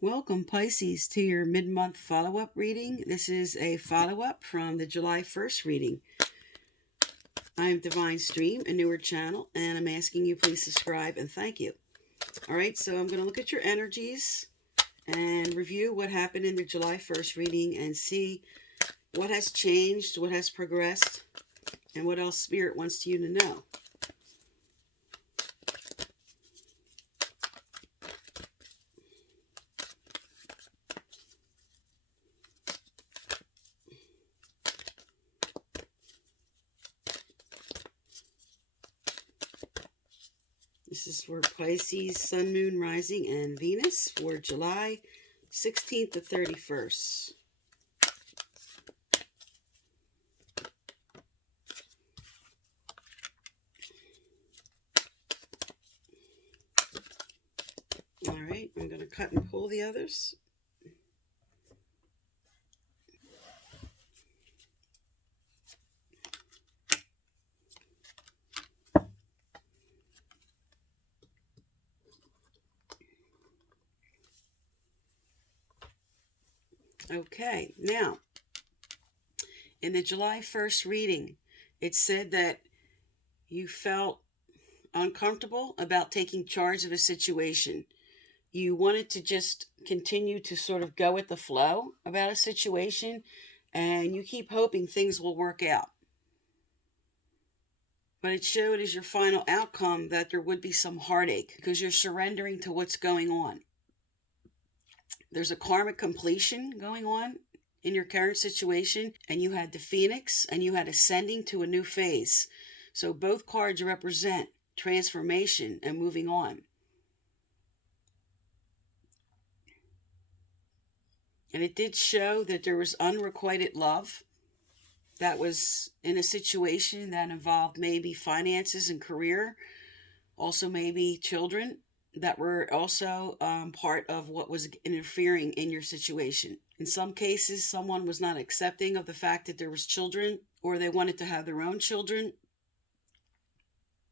Welcome, Pisces, to your mid-month follow-up reading. This is a follow-up from the July 1st reading. I'm Divine Stream, a newer channel, and I'm asking you please subscribe and thank you. All right, so I'm going to look at your energies and review what happened in the July 1st reading and see what has changed, what has progressed, and what else Spirit wants you to know. This is for Pisces, Sun, Moon, Rising, and Venus for July 16th to 31st. All right, I'm going to cut and pull the others. Okay, now, in the July 1st reading, it said that you felt uncomfortable about taking charge of a situation. You wanted to just continue to sort of go with the flow about a situation, and you keep hoping things will work out. But it showed as your final outcome that there would be some heartache because you're surrendering to what's going on. There's a karmic completion going on in your current situation, and you had the Phoenix and you had ascending to a new phase. So both cards represent transformation and moving on. And it did show that there was unrequited love that was in a situation that involved maybe finances and career, also maybe children that were also part of what was interfering in your situation. In some cases, someone was not accepting of the fact that there was children, or they wanted to have their own children,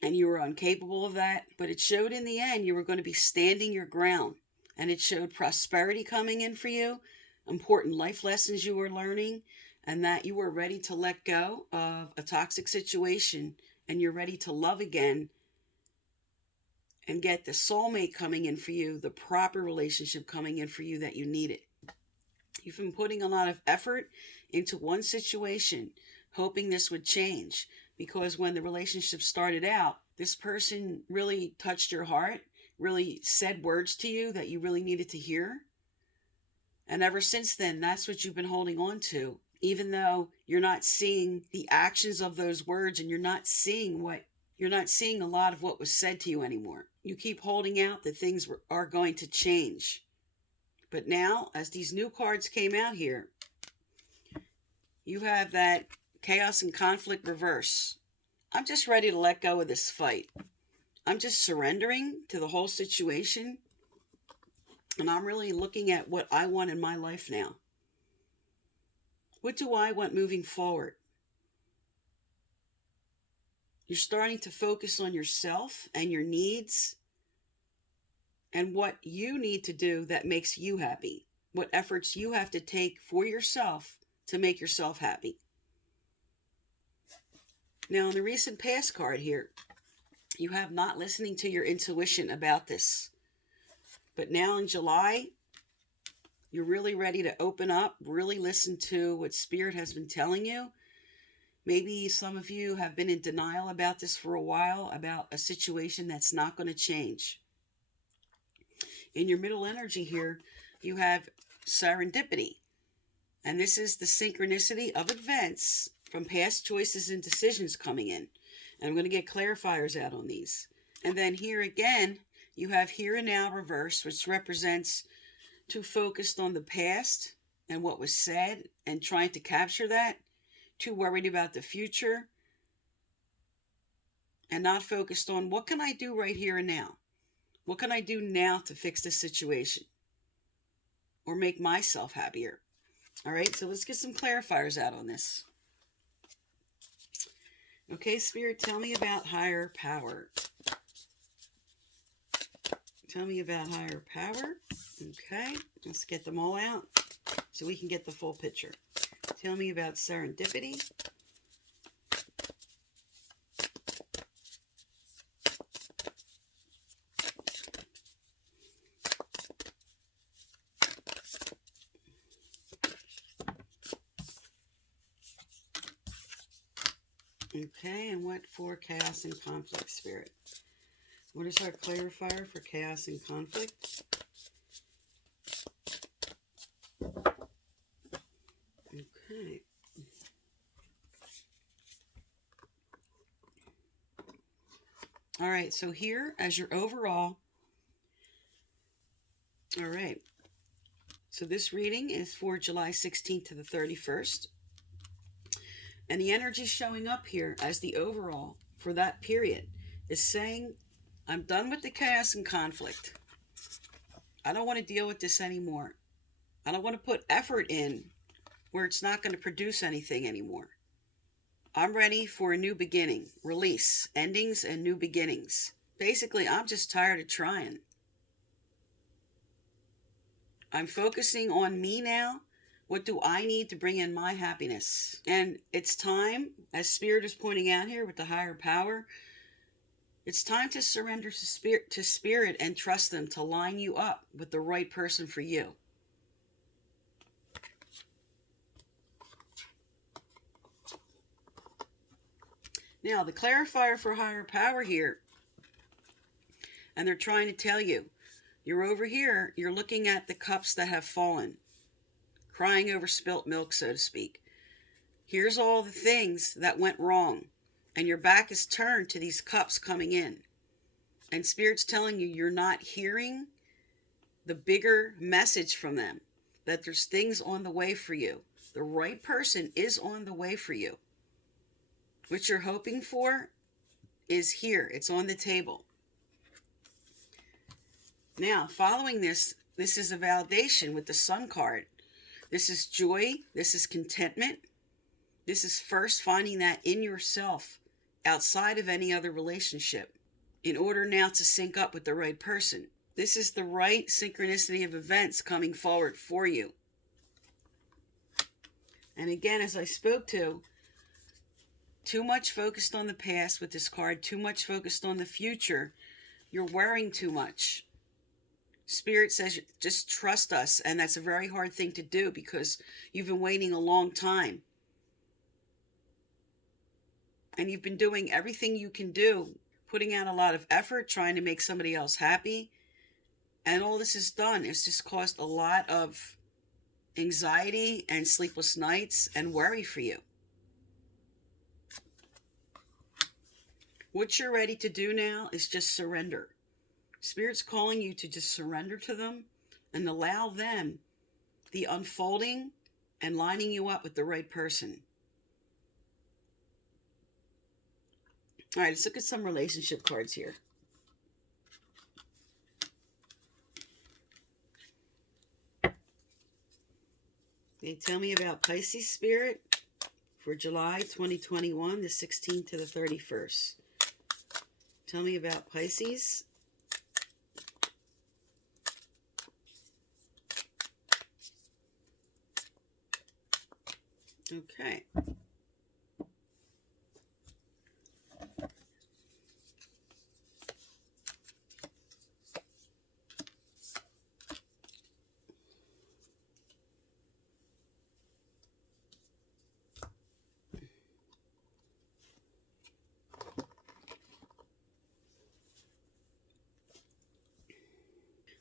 and you were incapable of that. But it showed in the end you were going to be standing your ground, and it showed prosperity coming in for you, important life lessons you were learning, and that you were ready to let go of a toxic situation, and you're ready to love again and get the soulmate coming in for you, the proper relationship coming in for you that you needed. You've been putting a lot of effort into one situation, hoping this would change, because when the relationship started out, this person really touched your heart, really said words to you that you really needed to hear. And ever since then, that's what you've been holding on to, even though you're not seeing the actions of those words, and you're not seeing a lot of what was said to you anymore. You keep holding out that things are going to change. But now, as these new cards came out here, you have that chaos and conflict reverse. I'm just ready to let go of this fight. I'm just surrendering to the whole situation. And I'm really looking at what I want in my life now. What do I want moving forward? You're starting to focus on yourself and your needs and what you need to do that makes you happy. What efforts you have to take for yourself to make yourself happy. Now, in the recent past card here, you have not listening to your intuition about this. But now in July, you're really ready to open up, really listen to what Spirit has been telling you. Maybe some of you have been in denial about this for a while, about a situation that's not going to change. In your middle energy here, you have serendipity. And this is the synchronicity of events from past choices and decisions coming in. And I'm going to get clarifiers out on these. And then here again, you have here and now reverse, which represents too focused on the past and what was said and trying to capture that. Too worried about the future. And not focused on what can I do right here and now? What can I do now to fix this situation? Or make myself happier? All right, so let's get some clarifiers out on this. Okay, Spirit, tell me about higher power. Tell me about higher power. Okay, let's get them all out so we can get the full picture. Tell me about serendipity. Okay, and what for chaos and conflict, Spirit? What is our clarifier for chaos and conflict? Okay. All right, so here as your overall. All right. So this reading is for July 16th to the 31st. And the energy showing up here as the overall for that period is saying, I'm done with the chaos and conflict. I don't want to deal with this anymore. I don't want to put effort in where it's not going to produce anything anymore. I'm ready for a new beginning, release, endings, and new beginnings. Basically, I'm just tired of trying. I'm focusing on me now. What do I need to bring in my happiness? And it's time, as Spirit is pointing out here with the higher power, it's time to surrender to spirit and trust them to line you up with the right person for you. Now, the clarifier for higher power here, and they're trying to tell you, you're over here, you're looking at the cups that have fallen, crying over spilt milk, so to speak. Here's all the things that went wrong, and your back is turned to these cups coming in. And Spirit's telling you you're not hearing the bigger message from them, that there's things on the way for you. The right person is on the way for you. What you're hoping for is here. It's on the table. Now, following this is a validation with the Sun card. This is joy. This is contentment. This is first finding that in yourself, outside of any other relationship, in order now to sync up with the right person. This is the right synchronicity of events coming forward for you. And again, as I spoke to, too much focused on the past with this card, too much focused on the future. You're worrying too much. Spirit says, just trust us. And that's a very hard thing to do because you've been waiting a long time. And you've been doing everything you can do, putting out a lot of effort, trying to make somebody else happy. And all this is done. It's just caused a lot of anxiety and sleepless nights and worry for you. What you're ready to do now is just surrender. Spirit's calling you to just surrender to them and allow them the unfolding and lining you up with the right person. All right, let's look at some relationship cards here. They tell me about Pisces, Spirit, for July 2021, the 16th to the 31st. Tell me about Pisces. Okay.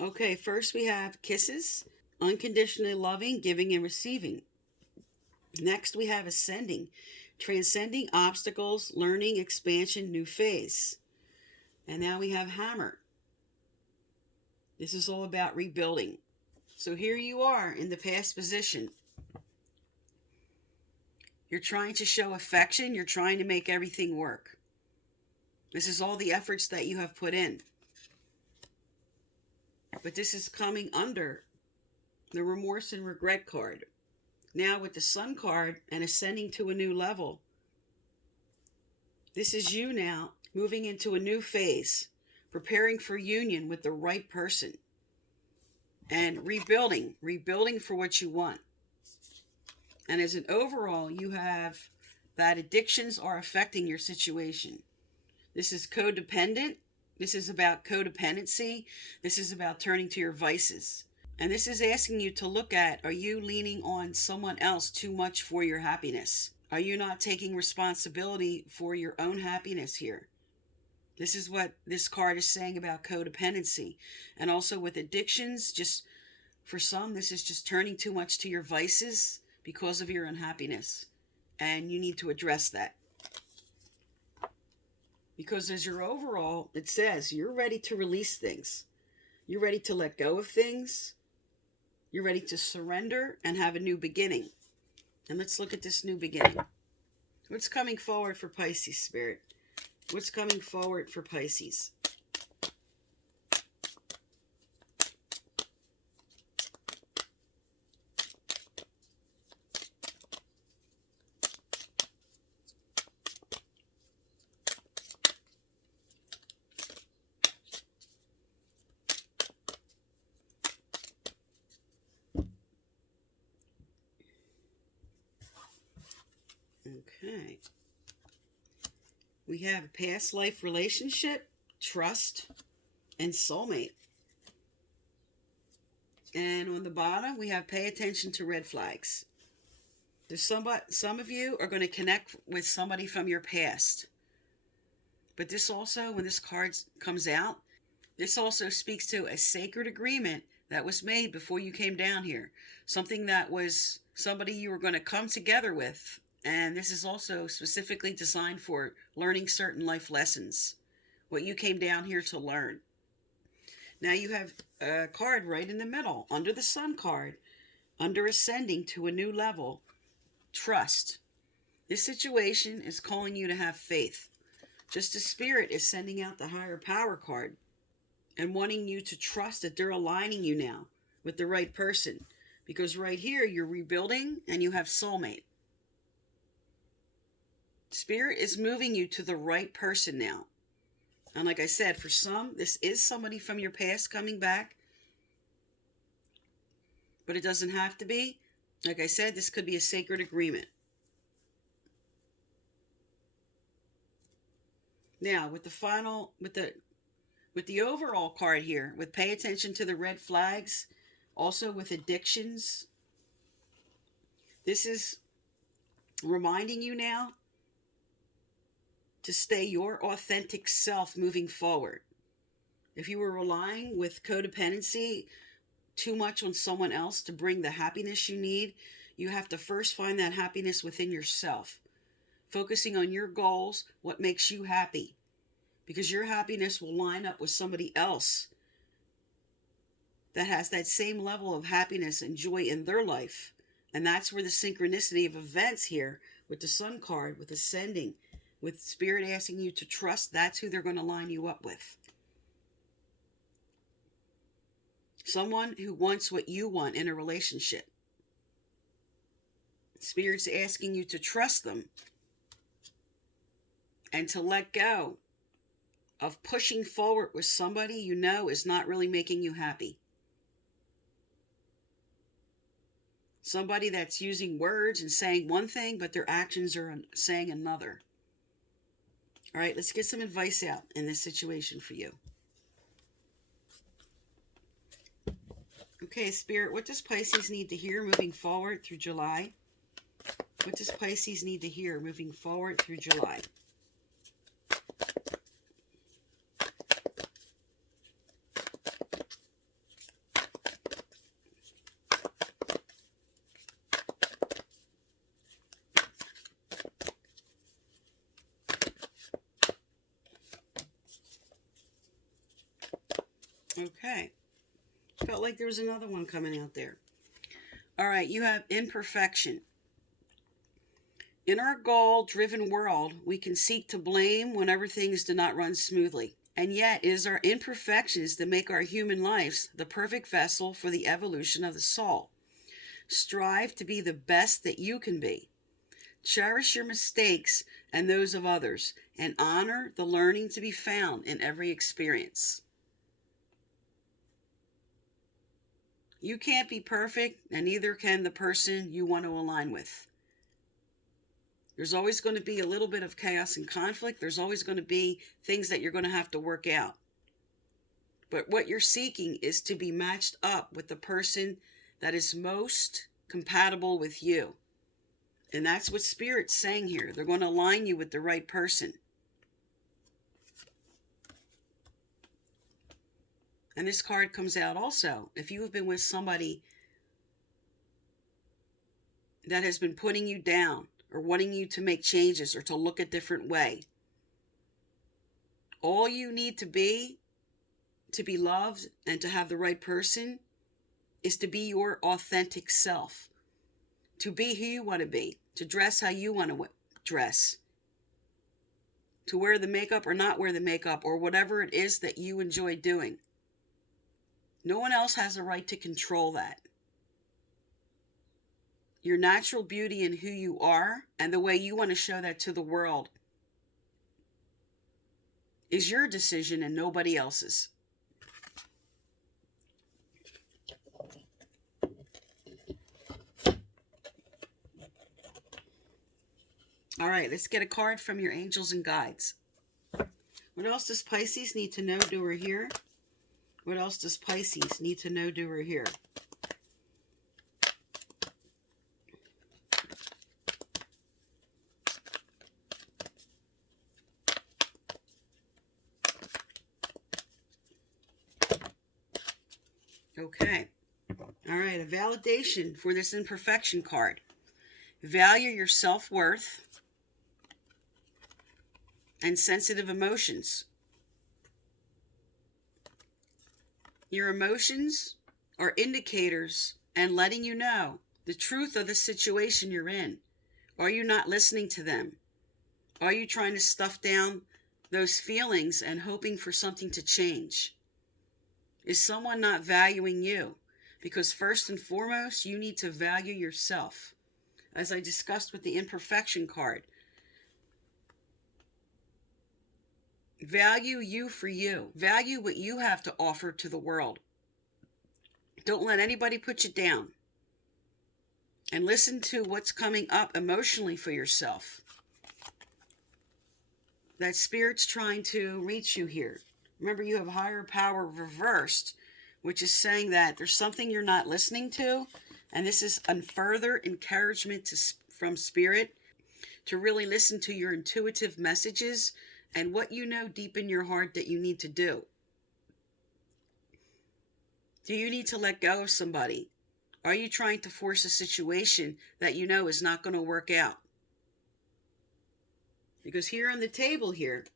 Okay, first we have kisses, unconditionally loving, giving and receiving. Next we have ascending, transcending obstacles, learning, expansion, new phase. And now we have hammer. This is all about rebuilding. So here you are in the past position. You're trying to show affection. You're trying to make everything work. This is all the efforts that you have put in. But this is coming under the remorse and regret card. Now with the Sun card and ascending to a new level, this is you now moving into a new phase, preparing for union with the right person. and rebuilding for what you want. And as an overall, you have that addictions are affecting your situation. This is codependent. This is about codependency. This is about turning to your vices. And this is asking you to look at, are you leaning on someone else too much for your happiness? Are you not taking responsibility for your own happiness here? This is what this card is saying about codependency. And also with addictions, just for some, this is just turning too much to your vices because of your unhappiness. And you need to address that. Because as your overall, it says you're ready to release things. You're ready to let go of things. You're ready to surrender and have a new beginning. And let's look at this new beginning. What's coming forward for Pisces, Spirit? What's coming forward for Pisces? Okay. We have a past life relationship, trust, and soulmate. And on the bottom, we have pay attention to red flags. There's some of you are going to connect with somebody from your past. But this also, when this card comes out, this also speaks to a sacred agreement that was made before you came down here. Something that was somebody you were going to come together with. And this is also specifically designed for learning certain life lessons. What you came down here to learn. Now you have a card right in the middle, under the Sun card, under ascending to a new level, trust. This situation is calling you to have faith. Just as Spirit is sending out the higher power card and wanting you to trust that they're aligning you now with the right person. Because right here, you're rebuilding and you have soulmate. Spirit is moving you to the right person now. And like I said, for some, this is somebody from your past coming back. But it doesn't have to be. Like I said, this could be a sacred agreement. Now, with the overall card here, with pay attention to the red flags, also with addictions, this is reminding you now to stay your authentic self moving forward. If you were relying with codependency too much on someone else to bring the happiness you need, you have to first find that happiness within yourself. Focusing on your goals, what makes you happy. Because your happiness will line up with somebody else that has that same level of happiness and joy in their life. And that's where the synchronicity of events here with the Sun card, with ascending, with Spirit asking you to trust, that's who they're going to line you up with. Someone who wants what you want in a relationship. Spirit's asking you to trust them and to let go of pushing forward with somebody you know is not really making you happy. Somebody that's using words and saying one thing, but their actions are saying another. All right, let's get some advice out in this situation for you. Okay, Spirit, what does Pisces need to hear moving forward through July? What does Pisces need to hear moving forward through July? Okay. Felt like there was another one coming out there. All right, you have imperfection. In our goal-driven world, we can seek to blame whenever things do not run smoothly. And yet, it is our imperfections that make our human lives the perfect vessel for the evolution of the soul. Strive to be the best that you can be. Cherish your mistakes and those of others, and honor the learning to be found in every experience. You can't be perfect, and neither can the person you want to align with. There's always going to be a little bit of chaos and conflict. There's always going to be things that you're going to have to work out. But what you're seeking is to be matched up with the person that is most compatible with you. And that's what Spirit's saying here. They're going to align you with the right person. And this card comes out also. If you have been with somebody that has been putting you down or wanting you to make changes or to look a different way, all you need to be loved and to have the right person is to be your authentic self. To be who you want to be. To dress how you want to dress. To wear the makeup or not wear the makeup, or whatever it is that you enjoy doing. No one else has a right to control that. Your natural beauty and who you are, and the way you want to show that to the world, is your decision and nobody else's. All right, let's get a card from your angels and guides. What else does Pisces need to know, do, or hear? What else does Pisces need to know, do, or hear? Okay. All right, a validation for this imperfection card. Value your self-worth and sensitive emotions. Your emotions are indicators and letting you know the truth of the situation you're in. Are you not listening to them? Are you trying to stuff down those feelings and hoping for something to change? Is someone not valuing you? Because first and foremost, you need to value yourself. As I discussed with the imperfection card, value you for you. Value what you have to offer to the world. Don't let anybody put you down. And listen to what's coming up emotionally for yourself. That Spirit's trying to reach you here. Remember, you have higher power reversed, which is saying that there's something you're not listening to. And this is a further encouragement from Spirit to really listen to your intuitive messages and what you know deep in your heart that you need to do. Do you need to let go of somebody? Are you trying to force a situation that you know is not going to work out? Because here on the table here,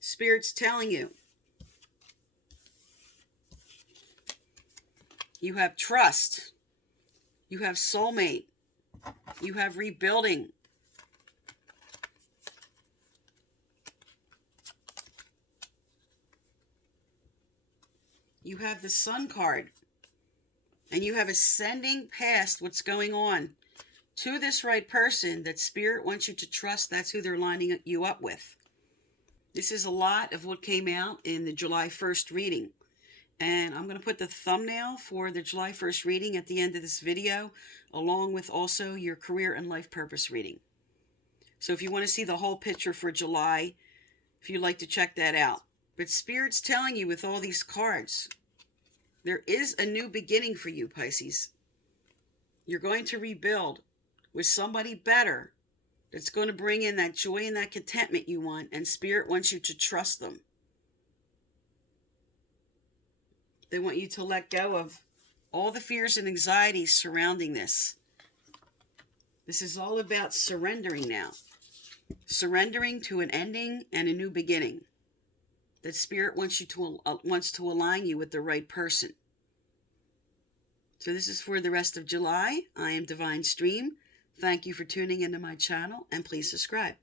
Spirit's telling you, you have trust, you have soulmate, you have rebuilding. You have the Sun card, and you have ascending past what's going on to this right person that Spirit wants you to trust. That's who they're lining you up with. This is a lot of what came out in the July 1st reading. And I'm going to put the thumbnail for the July 1st reading at the end of this video, along with also your career and life purpose reading. So if you want to see the whole picture for July, if you'd like to check that out. But Spirit's telling you with all these cards, there is a new beginning for you, Pisces. You're going to rebuild with somebody better that's going to bring in that joy and that contentment you want, and Spirit wants you to trust them. They want you to let go of all the fears and anxieties surrounding this. This is all about surrendering now. Surrendering to an ending and a new beginning. That Spirit wants to align you with the right person. So this is for the rest of July. I am Divine Stream. Thank you for tuning into my channel, and please subscribe.